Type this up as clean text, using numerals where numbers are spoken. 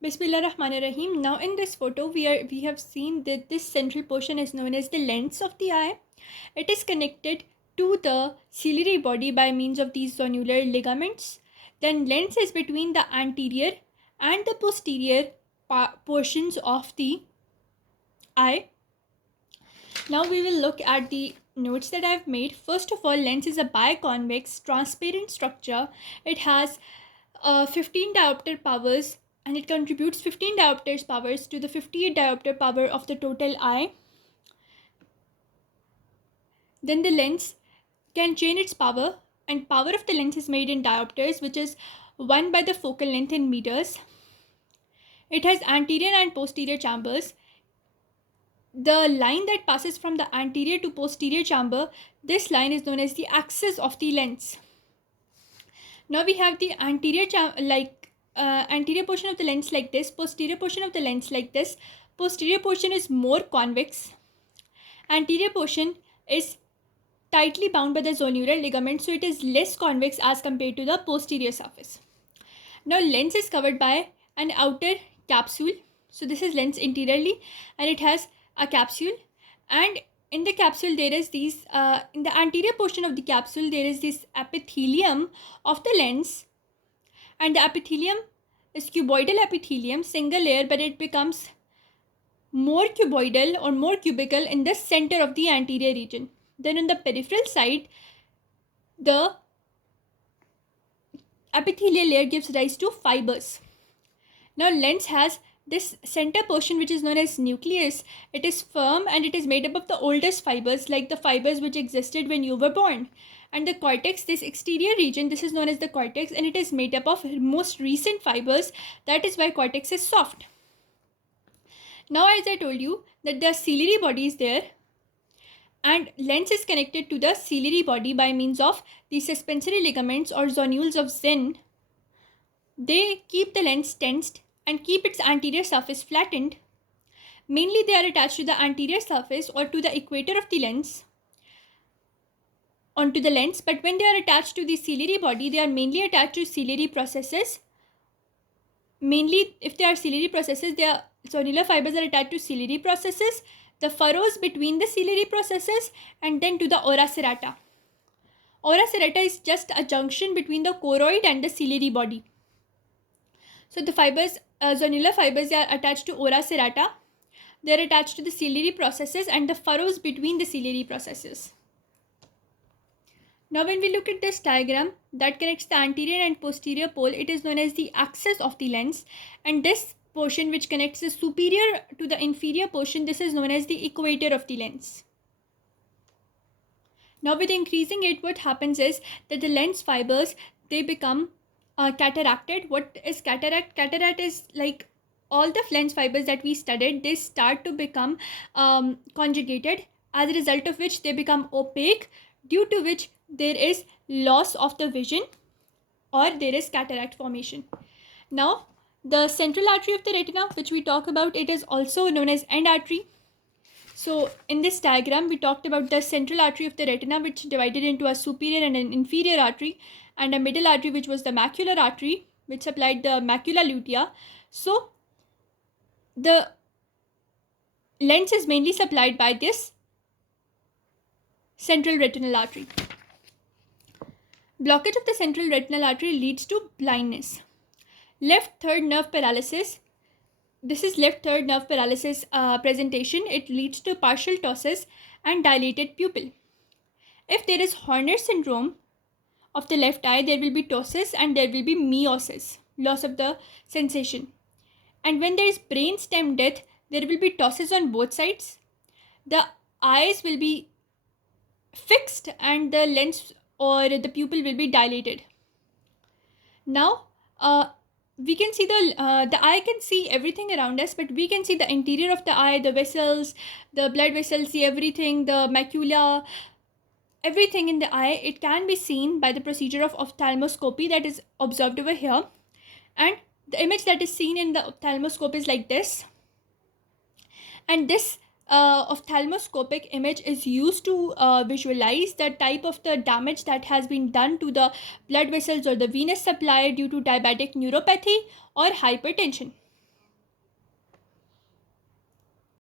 Bismillahirrahmanirrahim. Now in this photo we have seen that this central portion is known as the lens of the eye. It is connected to the ciliary body by means of these zonular ligaments. Then lens is between the anterior and the posterior portions of the eye. Now we will look at the notes that I've made. First of all, lens is a biconvex transparent structure. It has 15 diopter powers, and it contributes 15 diopters powers to the 58 diopter power of the total eye. Then the lens can change its power, and power of the lens is made in diopters, which is 1 by the focal length in meters. It has anterior and posterior chambers. The line that passes from the anterior to posterior chamber, this line is known as the axis of the lens. Now we have the anterior anterior portion of the lens like this, posterior portion of the lens like this. Posterior portion is more convex. Anterior portion is tightly bound by the zonular ligament, so it is less convex as compared to the posterior surface. Now lens is covered by an outer capsule. So this is lens interiorly, and it has a capsule, and in the capsule there is these in the anterior portion of the capsule there is this epithelium of the lens, and the epithelium is cuboidal epithelium, single layer, but it becomes more cuboidal or more cubical in the center of the anterior region. Then on the peripheral side, the epithelial layer gives rise to fibers. Now lens has this center portion which is known as nucleus. It is firm and it is made up of the oldest fibers, like the fibers which existed when you were born. And the cortex, this exterior region, this is known as the cortex, and it is made up of most recent fibers. That is why cortex is soft. Now as I told you that the ciliary body is there, and lens is connected to the ciliary body by means of the suspensory ligaments or zonules of Zinn. They keep the lens tensed and keep its anterior surface flattened. Mainly they are attached to the anterior surface or to the equator of the lens, onto the lens, but when they are attached to the ciliary body, they are mainly attached to ciliary processes. Mainly if they are ciliary processes, their zonular fibers are attached to ciliary processes, the furrows between the ciliary processes, and then to the ora serrata. Ora serrata is just a junction between the choroid and the ciliary body. So the fibers, zonular fibers, are attached to ora serrata. They are attached to the ciliary processes and the furrows between the ciliary processes. Now when we look at this diagram that connects the anterior and posterior pole, it is known as the axis of the lens, and this portion which connects the superior to the inferior portion, this is known as the equator of the lens. Now with increasing it, what happens is that the lens fibers, they become cataracted. What is cataract? Cataract is like all the lens fibers that we studied, they start to become conjugated, as a result of which they become opaque, due to which there is loss of the vision or there is cataract formation. Now the central artery of the retina, which we talk about, it is also known as end artery. So in this diagram we talked about the central artery of the retina, which divided into a superior and an inferior artery, and a middle artery which was the macular artery, which supplied the macula lutea. So the lens is mainly supplied by this central retinal artery. Blockage of the central retinal artery leads to blindness. Left third nerve paralysis. This is left third nerve paralysis presentation. It leads to partial ptosis and dilated pupil. If there is Horner syndrome of the left eye, there will be ptosis and there will be miosis, loss of the sensation. And when there is brainstem death, there will be ptosis on both sides. The eyes will be fixed and the lens or the pupil will be dilated. Now we can see the eye can see everything around us, but we can see the interior of the eye, the vessels, the blood vessels, see everything, the macula, everything in the eye. It can be seen by the procedure of ophthalmoscopy that is observed over here, and the image that is seen in the ophthalmoscope is like this, and this ophthalmoscopic image is used to visualize the type of the damage that has been done to the blood vessels or the venous supply due to diabetic neuropathy or hypertension.